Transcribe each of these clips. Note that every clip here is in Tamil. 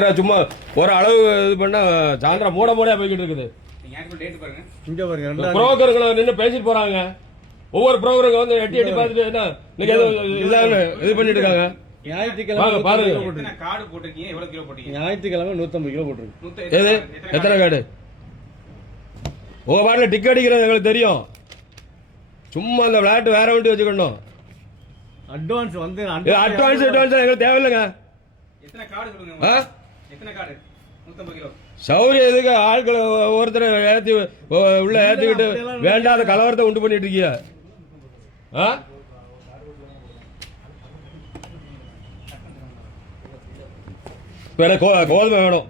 சும்மா ஒரு அளவு இது பண்ணா சாயந்தரம் மூட மூடையா போய்கிட்டு இருக்குது. இங்க பாருங்க ரெண்டாம் புரோக்கருங்களை நின்று பேசிட்டு போறாங்க. ஒவ்வொரு புரோக்கருங்க வந்து எட்டி எட்டி பார்த்துட்டு என்ன இன்னைக்கு இது பண்ணிட்டு இருக்காங்க ஞாயிற்றுக்கிழமை பாருங்க. கார்டு போட்டிருக்கீங்க எவ்வளவு கிலோ போட்டிருக்கீங்க? ஞாயிற்றுக்கிழமை நூத்தம்பது கிலோ போட்டிருக்கு. நூத்த- எது? எத்தனை கார்டு உங்க பாட்டுல டிக்கெட் அடிக்கிறது எங்களுக்கு தெரியும். சும்மா அந்த விளையாட்டு வேற வண்டி வச்சுக்கணும். அட்வான்ஸ் வந்து அட்வான்ஸ் அட்வான்ஸ் எங்களுக்கு தேவையில்லைங்க. எத்தனை சொல்லுங்க சௌரியம் எதுக்கு? ஆட்களை ஒருத்தரை ஏத்தி உள்ள ஏத்திக்கிட்டு வேண்டாத கலவரத்தை உண்டு பண்ணிட்டு இருக்கீங்க ஆ? வேற கோ- கோதுமை வேணும்.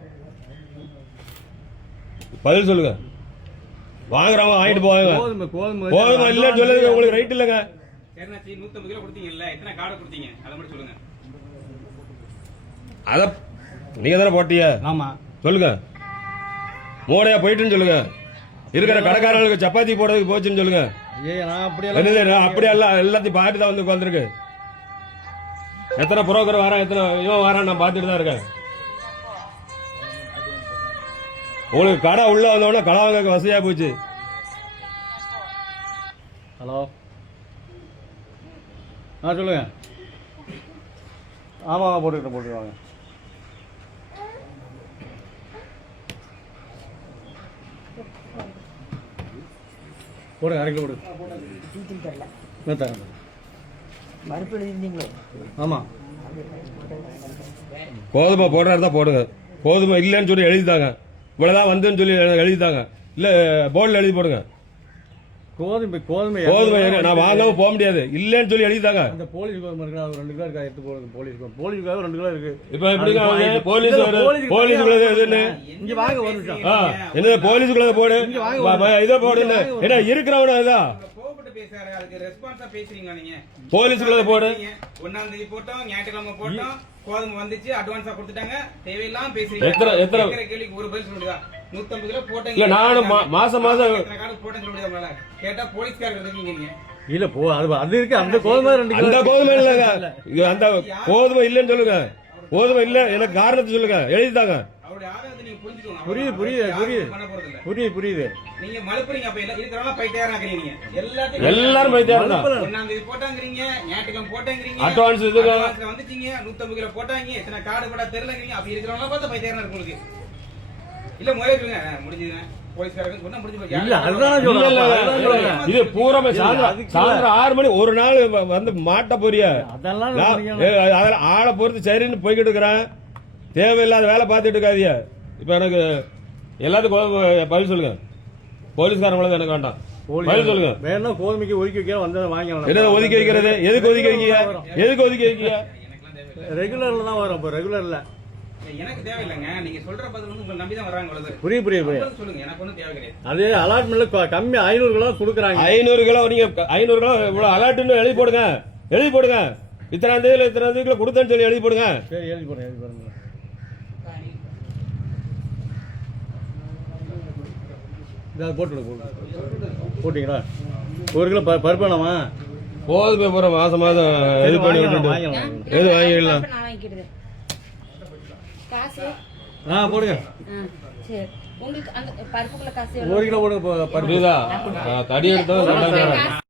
பதில் சொல்லுங்க. வாங்குறவங்க வாங்கிட்டு போவாங்க கோதுமை கோதுமை இல்லைன்னு சொல்லுங்க உங்களுக்கு ரைட் இல்லைங்க. நூத்தம்பது கிலோ கொடுத்தீங்கல்ல எத்தனை கார்டு கொடுத்தீங்க? அதை மட்டும் சொல்லுங்க. அத நீங்க தானே போட்டீங்க ஆமா. சொல்லுங்க. மூடையா போயிட்டுன்னு சொல்லுங்க. இருக்கிற கடைக்காரர்களுக்கு சப்பாத்தி போடுறதுக்கு போச்சுன்னு சொல்லுங்க. அப்படியே எல்லாம் எல்லாத்தையும் பார்த்து தான் வந்து உட்காந்துருக்கு. எத்தனை புரோக்கர் வரான் எத்தனை இவன் வரான் நான் பார்த்துட்டு தான் இருக்கேன். உங்களுக்கு கடை உள்ள வந்தோடனே கடை வாங்க வசதியா போச்சு. ஹலோ. ஆ சொல்லுங்க. ஆமா ஆமா போட்டுக்கிட்டு போட்டுருவாங்க போடுங்க அரை கிலோ போடுங்க நூத்தாங்க மறுப்பு எழுதிருந்தீங்களோ ஆமா. கோதுமை போடுறதா தான் போடுங்க. கோதுமை இல்லைன்னு சொல்லி எழுதித்தாங்க இவ்வளவுதான் வந்துன்னு சொல்லி எழுதித்தாங்க இல்ல போர்டில் எழுதி போடுங்க. கோதுமை கோதுமை கோதுமை. நான் வாங்காம போக முடியாது. இல்லைன்னு சொல்லி எழுதித்தாங்க அந்த போலீஸ் கோதுமை இருக்கு அது ரெண்டு கிலோ இருக்கா எடுத்து போடுங்க போலீஸ் கோதுமை. போலீஸ் கோதுமை ரெண்டு கிலோ இருக்கு. இப்ப இது- போலீஸ் போலீஸ் உள்ளது எதுன்னு இங்க வாங்க ஒரு நிமிஷம். ஆ, என்னது போலீஸுக்குள்ள போடு. இதை போடு இங்க வாங்க. என்ன இருக்கிறவன கோவப்பட்டு பேசுறாரு. அதுக்கு ரெஸ்பான்ஸா பேசுறீங்க நீங்க? போலீஸுக்குள்ள போடு. ஒன்னாம் தேதி போட்டோம் ஞாயிற்றுக்கிழமை போட்டோம் கோதுமை வந்துச்சு அட்வான்ஸா கொடுத்துட்டாங்க. தேவையில்லாம பேசுறீங்க. எத்தனை- எத்தனை- கேள்விக்கு ஒரு பதில் சொல்ல முடியுதா நூத்தம்பது கிலோ போட்டீங்க இல்ல நானும் மா- மாசம் மாசம் போட்டேன்னு சொல்ல முடியுதா உங்களால கேட்டா போலீஸ்காரங்க இருக்கீங்க இல்ல போ அது அது இருக்கு. அந்த கோதுமை ரெண்டு அந்த. கோதுமை இல்லைங்க இது அந்த கோதுமை இல்லைன்னு சொல்லுங்க. கோதுமை இல்ல எனக்கு காரணத்தை சொல்லுங்க. எழுதித்தாங்க. அவருடைய நீங்க புரியுது, புரியுது, புரியுது. பண்ண போறது இல்ல புரியுது புரியுது. நீங்க மலுப்புறீங்க அப்ப எல்லாம் இருக்கிறவங்க எல்லாத்தையும் எல்லாரும் பைத்தியாரம் தான். ஒன்னாம் தேதி போட்டாங்கிறீங்க ஞாயிற்றுக்கிழமை போட்டாங்கிறீங்க. Advance இதுங்க. Advance வந்துட்டீங்க நூத்தம்பது கிலோ போட்டாங்க எத்தனை கார்டு போட்டா தெரியலங்கிறீங்க அப்படி இருக்கிறவங்க பார்த்தா பைத்தியாரா இருக்கு உங்களுக்கு. இல்ல முறையே சொல்லுங்க முடிஞ்சுதுங்க. போலீஸ்காரங்க சொன்னா முடிஞ்சு போச்சு. இல்ல அதுதான் இல்ல, சொல்றேன். இல்ல, அதுதான் இல்ல, சொல்றேன். இது பூராமே சாயந்தரம் அதுக்கு சாயந்தரம் ஆறு மணி ஒரு நாள் வந்து மாட்ட போறிய? அதெல்லாம் ஆளை பொறுத்து சரின்னு போய்கிட்டு இருக்கிறேன். தேவையில்லாத வேலை பார்த்துட்டு இருக்காதீங்க. இப்ப எனக்கு எல்லாத்துக்கும் பதில் சொல்லுங்க. போலீஸ்காரங்கள எனக்கு வேண்டாம். பதில் சொல்லுங்க. வேணா கோதுமைக்கு ஒதுக்கி வைக்க வந்தா வாங்கலாம் என்ன ஒதுக்கி வைக்கிறது? எதுக்கு ஒதுக்கி வைக்கீங்க? எதுக்கு ஒதுக்கி தேவையில்லை ரெகுலர்ல தான் வரும் இப்போ ரெகுலர்ல எனக்கு தேவையில்லைங்க. நீங்க சொல்ற பதில் வந்து உங்களை நம்பி தான் வராங்க அவ்வளவு புரியுது புரியுது புரியுது. பதில் சொல்லுங்க. எனக்கு ஒன்றும் தேவை கிடையாது. அது அலாட்மெண்ட்ல கம்மி ஐநூறு கிலோ கொடுக்குறாங்க. ஐநூறு கிலோ நீங்க ஐநூறு கிலோ இவ்வளவு அலர்ட்னு எழுதி போடுங்க. எழுதி போடுங்க. இத்தனாம் தேதியில இத்தனாம் தேதிக்குள்ள கொடுத்தேன்னு சொல்லி எழுதி போடுங்க. சரி எழுதி போறேன் எழுதி போறேன் இதை போட்டு. போட்டீங்களா? ஒரு கிலோ ப- பருப்பு வேணாமா? போதுமே போற மாசம் மாசம் இது பண்ணி விட்டுட்டு. எது வாங்கிடலாம்? நான் வாங்கிக்கிடுது காசு? ஆ போடுங்க. ஒரு கிலோ போடுங்க பருப்பு. தடி எடுத்தோம்